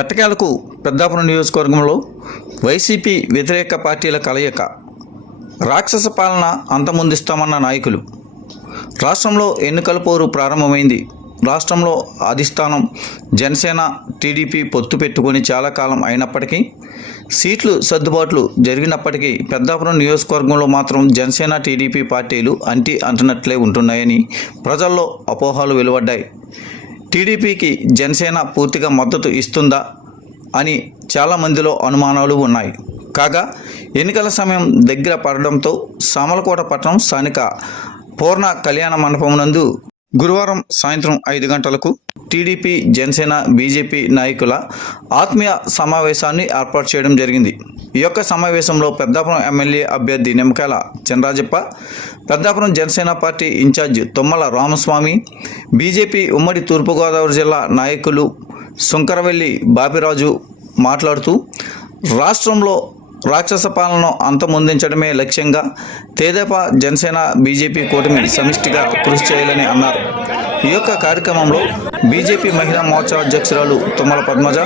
ఎట్టకేలకు పెద్దాపురం నియోజకవర్గంలో వైసీపీ వ్యతిరేక పార్టీల కలయిక రాక్షస పాలన అంతమొందిస్తామన్న నాయకులు. రాష్ట్రంలో ఎన్నికల పోరు ప్రారంభమైంది. రాష్ట్రంలో అధిష్టానం జనసేన టీడీపీ పొత్తు పెట్టుకొని చాలా కాలం అయినప్పటికీ సీట్లు సర్దుబాట్లు జరిగినప్పటికీ పెద్దాపురం నియోజకవర్గంలో మాత్రం జనసేన టీడీపీ పార్టీలు అంటి అంటున్నట్లే ఉంటున్నాయని ప్రజల్లో అపోహలు వెలువడ్డాయి. టీడీపీకి జనసేన పూర్తిగా మద్దతు ఇస్తుందా అని చాలామందిలో అనుమానాలు ఉన్నాయి. కాగా ఎన్నికల సమయం దగ్గర పడడంతో సామలకోట పట్టణం స్థానిక పూర్ణ కళ్యాణ మండపం నందు గురువారం సాయంత్రం ఐదు గంటలకు టీడీపీ జనసేన బీజేపీ నాయకుల ఆత్మీయ సమావేశాన్ని ఏర్పాటు చేయడం జరిగింది. ఈ యొక్క సమావేశంలో పెద్దాపురం ఎమ్మెల్యే అభ్యర్థి Nimmakayala Chandrajappa Peddapuram Janasena party incharge Tummala Ramaswamy BJP ఉమ్మడి తూర్పుగోదావరి జిల్లా నాయకులు సుంకరవెల్లి బాపిరాజు మాట్లాడుతూ రాష్ట్రంలో రాక్షస పాలనను అంతమొందించడమే లక్ష్యంగా తేదేపా జనసేన బీజేపీ కూటమి సమిష్టిగా కృషి చేయాలని అన్నారు. ఈ యొక్క కార్యక్రమంలో బీజేపీ మహిళా మోర్చా అధ్యక్షురాలు తుమ్మల పద్మజ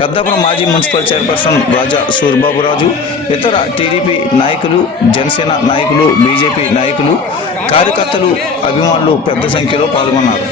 పెద్దాపురం మాజీ మున్సిపల్ చైర్పర్సన్ రాజా సూర్బాబురాజు ఇతర టీడీపీ నాయకులు జనసేన నాయకులు బీజేపీ నాయకులు కార్యకర్తలు అభిమానులు పెద్ద సంఖ్యలో పాల్గొన్నారు.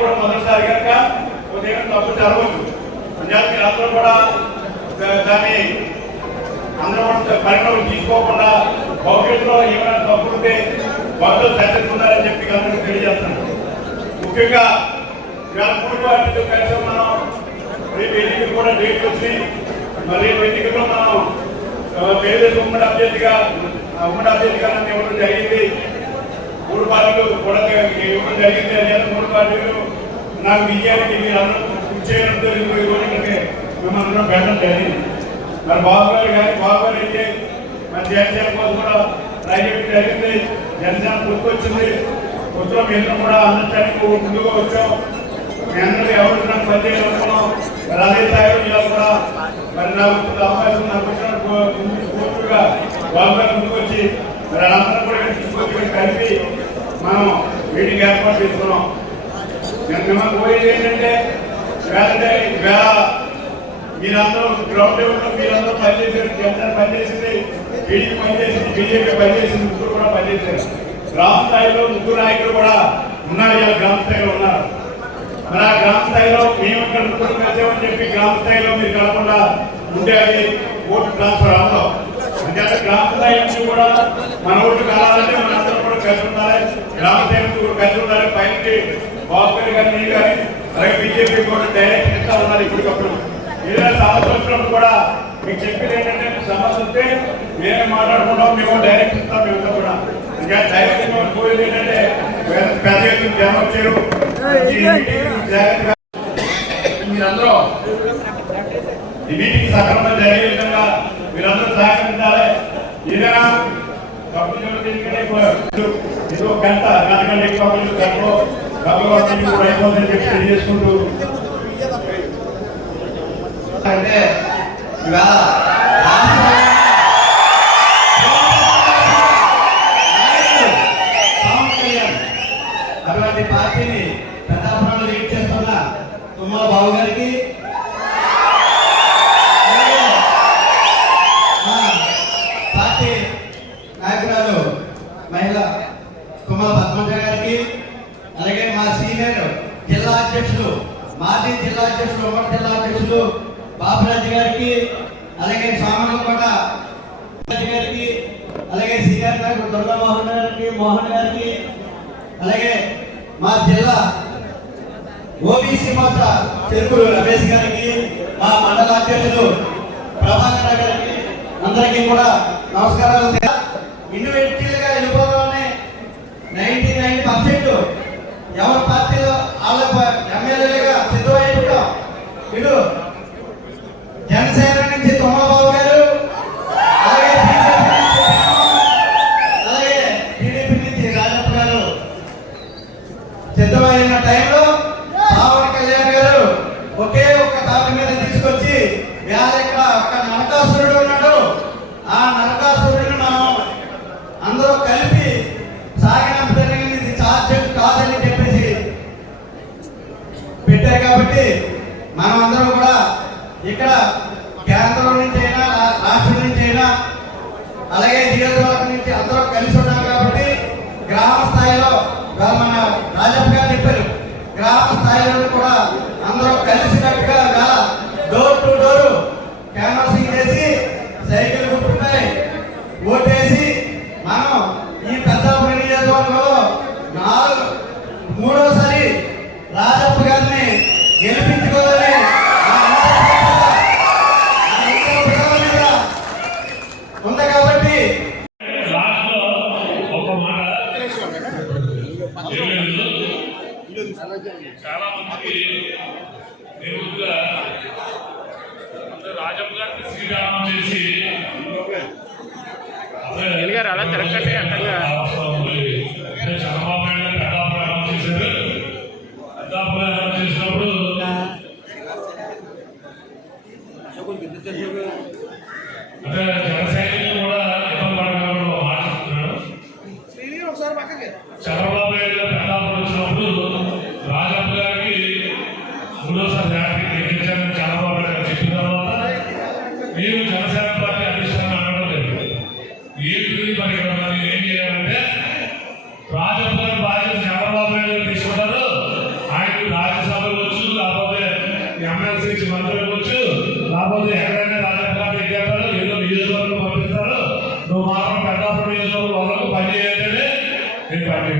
కూడా మొదటిసారి కనుక ఉదయం తప్పు జరగదు. అందుచేత మీరు అందరూ కూడా దాన్ని అందరూ కూడా పరిణామం తీసుకోకుండా భవిష్యత్తులో ఏమైనా తప్పు ఉంటే వాళ్ళు సరిదిద్దుకుంటారని చెప్పి అందరికీ తెలియజేస్తున్నాను. ముఖ్యంగా ఇవాళ మూడు పార్టీలు కలిసి మనం రేపు ఎన్నికలు కూడా డేట్ వచ్చి మరి రేపు ఎన్నికల్లో మనం పేదలకు ఉమ్మడి అభ్యర్థిగా ఉమ్మడి అభ్యర్థిగా ఇవ్వడం జరిగింది. పార్టీలు కూడా ఇవ్వడం జరిగింది. అనేది మూడు పార్టీలు నాకు విజయానికి మీరు అందరూ కృషి చేయడంతో ఈ మిమ్మల్ని అందరూ పెట్టడం మరి బాబుగారు కానీ బాబుగారు అయితే మన జనసేన కోసం కూడా రైతు జరిగింది. జనసేన గుర్తొచ్చింది కొత్తలో మీ కూడా అందరికీ ముందుగా వచ్చాం. మీ అందరూ ఎవరు నాకు పనిచేయాలనుకున్నాం మరి అదే స్థాయిలో ఇలా కూడా మరి నాకు వచ్చిన అవకాశం నాకు వచ్చిన పూర్తిగా బాబు గారు ముందుకు వచ్చి మరి అందరం కూడా ఇక్కడ తీసుకొచ్చి ఇక్కడ కలిపి మనం మీటింగ్ ఏర్పాటు చేసుకున్నాం నేను మిమ్మల్ని కోరేది ఏంటంటే వేలంటే వేళ మీరందరూ గ్రౌండ్ లెవెల్లో మీరందరూ పనిచేసారు జనసేన పనిచేసింది టీడీపీ పనిచేసింది బీజేపీ పనిచేసింది ముగ్గురు కూడా పనిచేశారు. గ్రామ స్థాయిలో ముగ్గురు నాయకులు కూడా ఉన్నారు ఇలా గ్రామ స్థాయిలో ఉన్నారు. మరి ఆ గ్రామ స్థాయిలో మేము ఇక్కడ ముగ్గురు కలిసామని చెప్పి గ్రామ స్థాయిలో మీరు కలగకుండా ఉంటే అది ఓటు ట్రాన్స్ఫర్ అవ్వడం అంటే గ్రామ స్థాయి నుంచి కూడా మన ఓటు కావాలంటే మన అందరం కూడా కలిసి ఉండాలి. గ్రామ స్థాయి నుంచి కూడా కలిసి ఉండాలి. పైకి బాబు గారు కానీ నేను కానీ అలాగే బీజేపీ కూడా డైరెక్ట్ ఇస్తా ఉన్నారు ఇప్పటికప్పుడు. ఏదైనా సమస్య వచ్చినప్పుడు కూడా మీకు చెప్పేది ఏంటంటే మీకు సమస్య వస్తే మేమే మాట్లాడుకుంటాం మేము డైరెక్ట్ ఇస్తాం మేము కూడా ఇంకా డైరెక్ట్ మేము కోరేది ఏంటంటే పెద్ద పెద్ద ఎత్తున జనం వచ్చారు. మీరందరూ ఈ మీటింగ్ సక్రమంగా జరిగే విధంగా మీరందరూ సహకరించాలి. ఏదైనా తప్పు గంట గంట గంట ఎక్కువ గంటలో భగవంతుని అయిపోతుందని చెప్పి తెలియజేసుకుంటూ. అంటే ఇవాళ నాయకురాలు మహిళ తుమ్మల పద్మజ గారికి అలాగే మా సీనియర్ జిల్లా అధ్యక్షులు మాజీ జిల్లా అధ్యక్షులు ఉమ్మడి జిల్లా అధ్యక్షులు బాబురాజు గారికి అలాగే సామర్లకోట గారికి అలాగే సీఆర్ నాయకుడు దుర్గామోహన్ గారికి మోహన్ గారికి అలాగే మా జిల్లా ఓబీసీ మాత్ర చెరుకులు రమేష్ గారికి మా మండల అధ్యక్షులు ప్రభాకర్ గారికి అందరికీ కూడా నమస్కారాలు ఎవరి గారు అలా తిరగండి అంతగా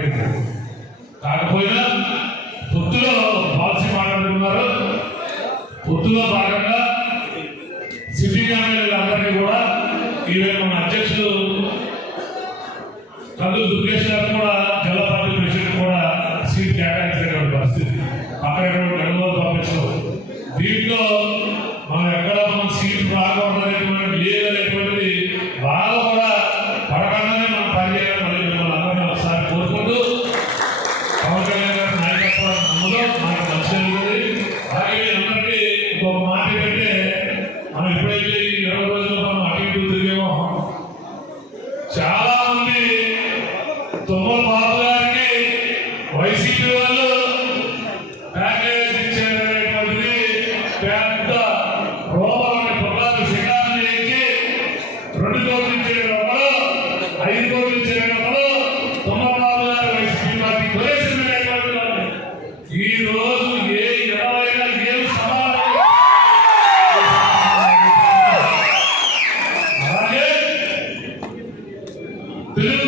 నేను కాకపోయినా పొత్తులో పాలసీ మాట్లాడుతున్నారు పొత్తులో బాగా తెలుగుదేశం